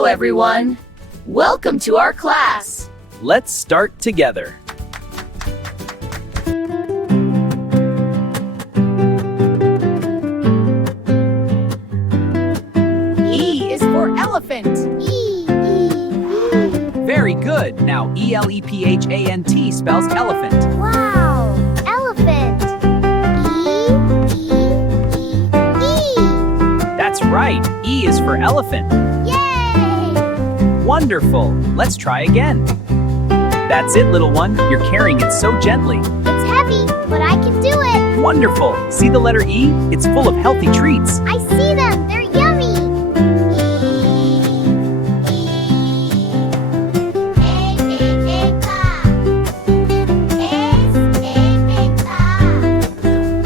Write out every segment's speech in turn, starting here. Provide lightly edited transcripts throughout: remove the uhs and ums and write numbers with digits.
Hello, everyone. Welcome to our class. Let's start together. E is for elephant. Very good. Now ELEPHANT spells elephant. Wow! Elephant! E. That's right. E is for elephant. Yay! Wonderful. Let's try again. That's it, little one. You're carrying it so gently. It's heavy, but I can do it. Wonderful. See the letter E? It's full of healthy treats. I see them. They're yummy.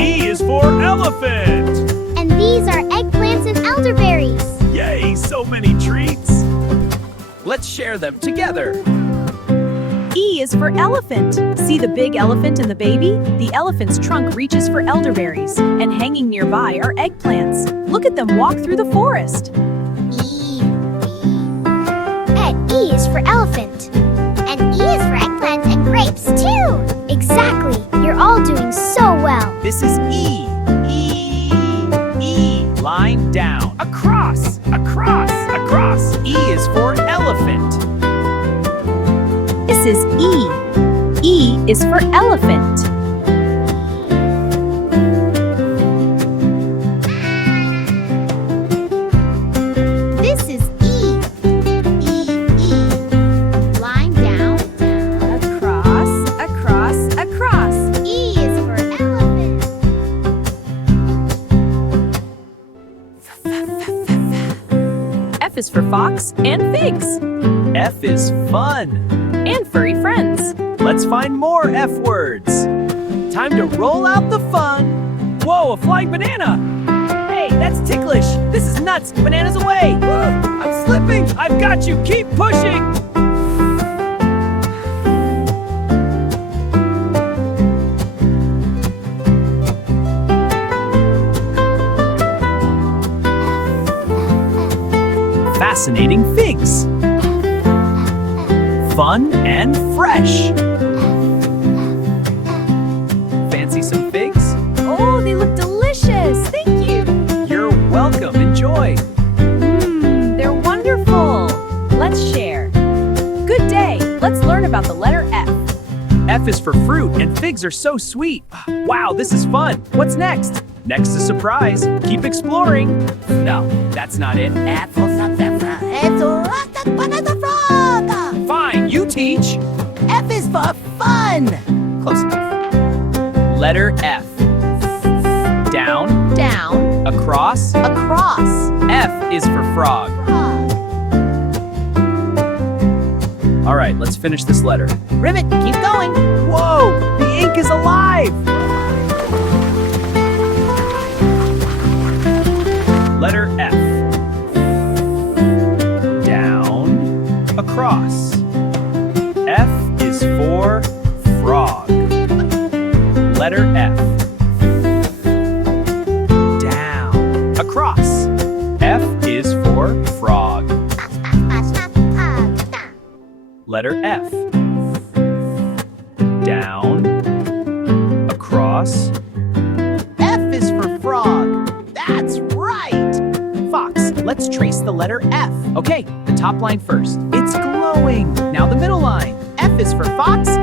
E is for elephant. And these are eggplants and elderberries. Yay, so many treats. Let's share them together. E is for elephant. See the big elephant and the baby? The elephant's trunk reaches for elderberries, and hanging nearby are eggplants. Look at them walk through the forest. E. And E is for elephant. And E is for eggplants and grapes, too. Exactly. You're all doing so well. This is E. E. E. Line down. Across. Across. Across. E is for elephant. This is E. E is for elephant. This is E. E, E. Line down, down. Across, across, across. E is for elephant. F is for fox and figs. F is fun. And furry friends. Let's find more F words. Time to roll out the fun. Whoa, a flying banana. Hey, that's ticklish. This is nuts. Banana's away. I'm slipping. I've got you. Keep pushing. Fascinating figs. Fun and fresh. Fancy some figs? Oh, they look delicious. Thank you. You're welcome. Enjoy. They're wonderful. Let's share. Good day. Let's learn about the letter F. F is for fruit, and figs are so sweet. Wow, this is fun. What's next? Next is surprise. Keep exploring. No, that's not it. Fine, you teach. F is for fun. Close enough. Letter F. Down, Down, across. across. F is for frog. Frog. All right, let's finish this letter. Ribbit, keep going. Whoa, the ink is alive. Letter F. Down, across. F is for frog. Letter F. Down, across. F is for frog. Letter F. Down, across. F is for frog. That's right. Fox, let's trace the letter F. Okay, the top line first. It's glowing. Now the middle line. F is for fox.